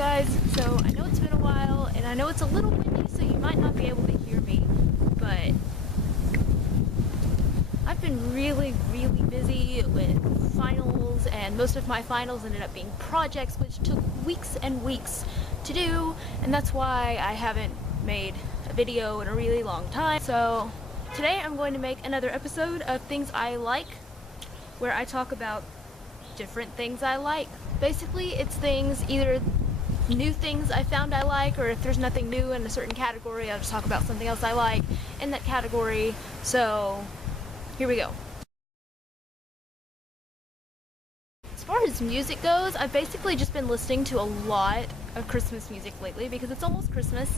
guys, so I know it's been a while, and I know it's a little windy, so you might not be able to hear me, but I've been really busy with finals, and most of my finals ended up being projects, which took weeks and weeks to do, and that's why I haven't made a video in a really long time. So today I'm going to make another episode of Things I Like, where I talk about different things I like. Basically, it's things, either new things I found I like, or if there's nothing new in a certain category, I'll just talk about something else I like in that category. So here we go. As far as music goes, I've basically just been listening to a lot of Christmas music lately because it's almost Christmas,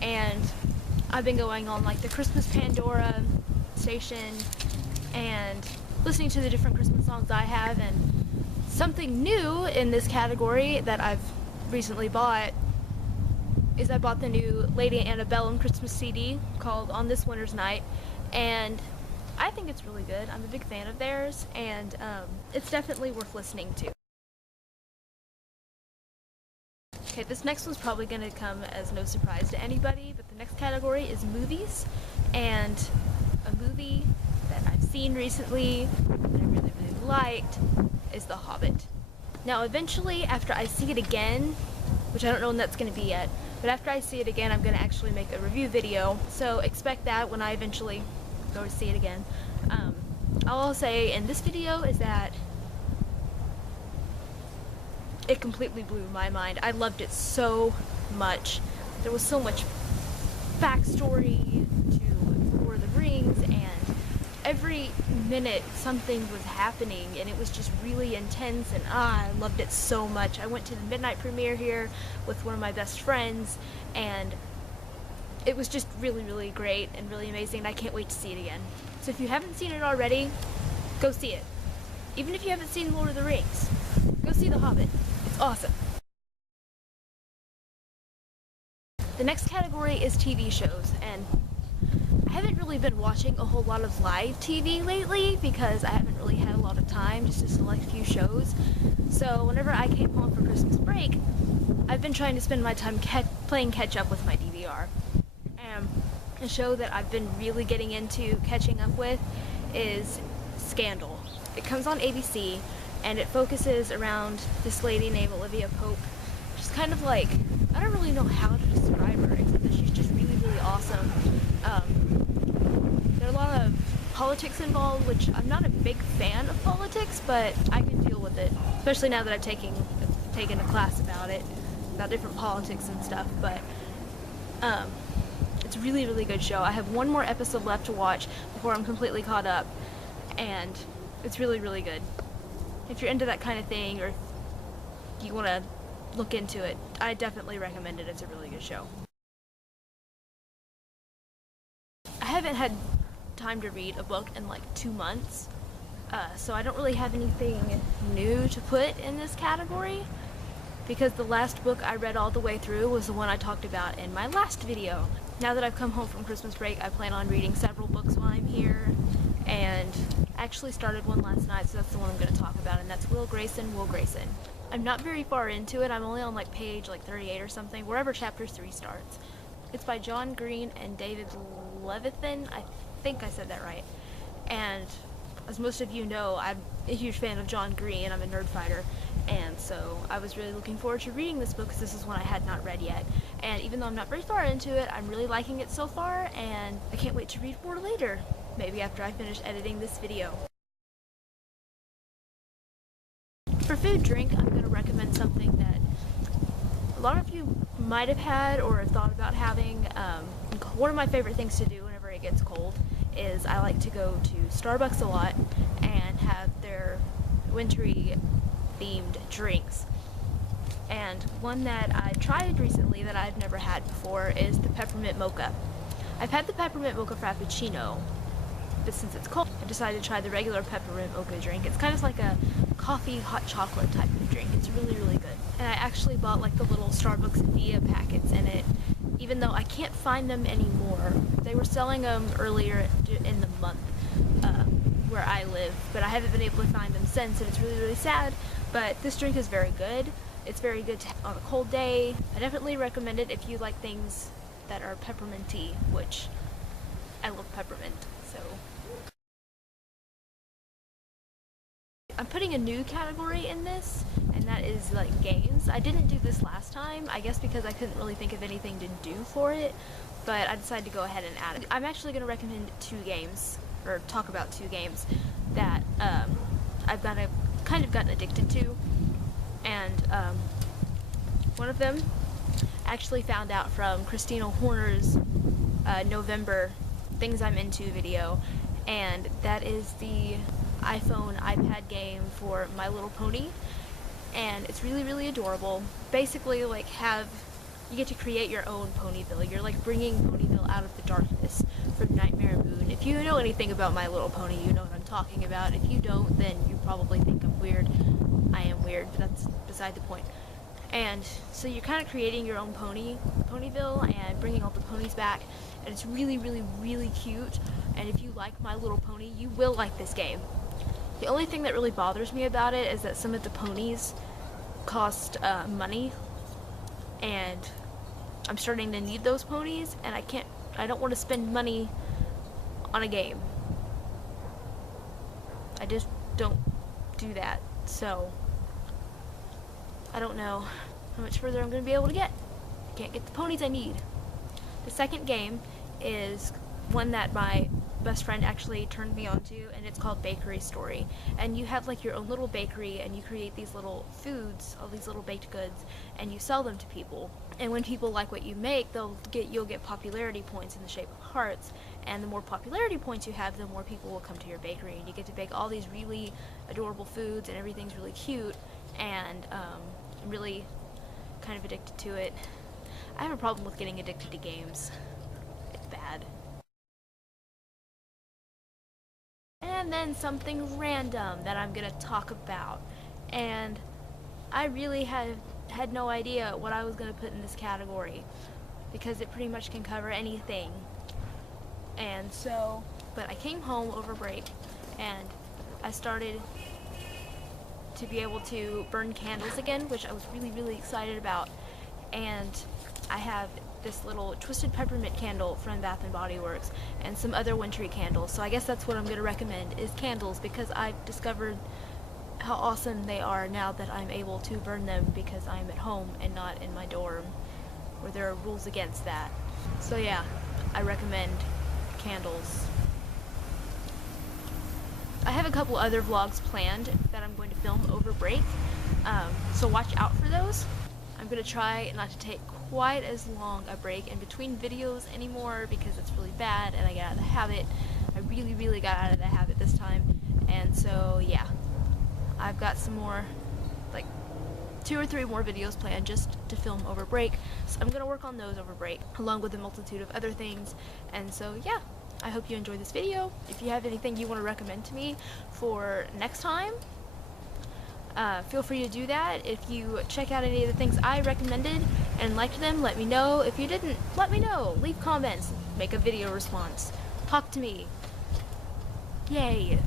and I've been going on like the Christmas Pandora station and listening to the different Christmas songs I have. And something new in this category that I've recently bought is I bought the new Lady Antebellum Christmas CD called On This Winter's Night, and I think it's really good. I'm a big fan of theirs, and it's definitely worth listening to. Okay, this next one's probably going to come as no surprise to anybody, but the next category is movies, and a movie that I've seen recently that I really liked is The Hobbit. Now eventually, after I see it again, which I don't know when that's going to be yet, but after I see it again, I'm going to actually make a review video, so expect that when I eventually go to see it again. All I'll say in this video is that it completely blew my mind. I loved it so much. There was so much backstory to Lord of the Rings, and every minute something was happening, and it was just really intense, and I loved it so much. I went to the midnight premiere here with one of my best friends, and it was just really great and really amazing, and I can't wait to see it again. So if you haven't seen it already, go see it. Even if you haven't seen Lord of the Rings, go see The Hobbit. It's awesome. The next category is TV shows, and I haven't really been watching a whole lot of live TV lately because I haven't really had a lot of time just to select a few shows. So whenever I came home for Christmas break, I've been trying to spend my time playing catch up with my DVR. A show that I've been really getting into catching up with is Scandal. It comes on ABC, and it focuses around this lady named Olivia Pope. She's kind of like, I don't really know how to describe her, except that she's just really awesome. There are a lot of politics involved, which I'm not a big fan of politics, but I can deal with it, especially now that I've taken a class about it, about different politics and stuff. But it's a really good show. I have one more episode left to watch before I'm completely caught up, and it's really good. If you're into that kind of thing, or if you want to look into it, I definitely recommend it. It's a really good show. I haven't had time to read a book in like 2 months, so I don't really have anything new to put in this category, because the last book I read all the way through was the one I talked about in my last video. Now that I've come home from Christmas break, I plan on reading several books while I'm here, and I actually started one last night, so that's the one I'm going to talk about, and that's Grayson. I'm not very far into it. I'm only on like page 38 or something, wherever chapter 3 starts. It's by John Green and David Levithan. I think I said that right. And as most of you know, I'm a huge fan of John Green. I'm a nerd fighter, and so I was really looking forward to reading this book because this is one I had not read yet. And even though I'm not very far into it, I'm really liking it so far, and I can't wait to read more later, maybe after I finish editing this video. For food drink, I'm going to recommend something that a lot of you might have had or thought about having. One of my favorite things to do whenever it gets cold is I like to go to Starbucks a lot and have their wintry themed drinks. And one that I tried recently that I've never had before is the Peppermint Mocha. I've had the Peppermint Mocha Frappuccino, but since it's cold, I decided to try the regular Peppermint Mocha drink. It's kind of like a coffee hot chocolate type of drink. It's really good. And I actually bought like the little Starbucks Via packets in it, even though I can't find them anymore. They were selling them earlier in the month where I live, but I haven't been able to find them since, and it's really sad. But this drink is very good. It's very good to have on a cold day. I definitely recommend it if you like things that are pepperminty, which I love peppermint, so. I'm putting a new category in this, and that is like games. I didn't do this last time, I guess because I couldn't really think of anything to do for it, but I decided to go ahead and add it. I'm actually going to recommend 2 games, or talk about 2 games that I've kind of gotten addicted to, and one of them I actually found out from Christina Horner's November Things I'm Into video, and that is the iPhone iPad game for My Little Pony, and it's really, really adorable. Basically, like, you get to create your own Ponyville. You're like bringing Ponyville out of the darkness from Nightmare Moon. If you know anything about My Little Pony, you know what I'm talking about. If you don't, then you probably think I'm weird. I am weird, but that's beside the point. And so you're kind of creating your own Ponyville and bringing all the ponies back, and it's really, really, really cute. And if you like My Little Pony, you will like this game. The only thing that really bothers me about it is that some of the ponies cost money, and I'm starting to need those ponies, and I don't want to spend money on a game. I just don't do that, so I don't know how much further I'm going to be able to get. I can't get the ponies I need. The second game is one that my best friend actually turned me on to, and it's called Bakery Story. And you have like your own little bakery, and you create these little foods, all these little baked goods, and you sell them to people. And when people like what you make, you'll get popularity points in the shape of hearts, and the more popularity points you have, the more people will come to your bakery, and you get to bake all these really adorable foods, and everything's really cute, and I'm really kind of addicted to it. I have a problem with getting addicted to games. It's bad. And then something random that I'm gonna talk about, and I really had no idea what I was gonna put in this category, because it pretty much can cover anything. And so, but I came home over break, and I started to be able to burn candles again, which I was really, really excited about. And I have this little twisted peppermint candle from Bath and Body Works and some other wintry candles, so I guess that's what I'm going to recommend, is candles, because I've discovered how awesome they are now that I'm able to burn them because I'm at home and not in my dorm where there are rules against that. So yeah, I recommend candles. I have a couple other vlogs planned that I'm going to film over break, so watch out for those. I'm going to try not to take quite as long a break in between videos anymore, because it's really bad and I get out of the habit. I really, really got out of the habit this time, and so yeah, I've got some more, like 2 or 3 more videos planned just to film over break, so I'm going to work on those over break, along with a multitude of other things. And so yeah, I hope you enjoyed this video. If you have anything you want to recommend to me for next time, feel free to do that. If you check out any of the things I recommended and liked them, let me know. If you didn't, let me know. Leave comments, make a video response, talk to me. Yay!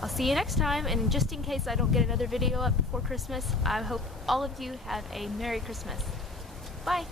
I'll see you next time, and just in case I don't get another video up before Christmas, I hope all of you have a Merry Christmas. Bye!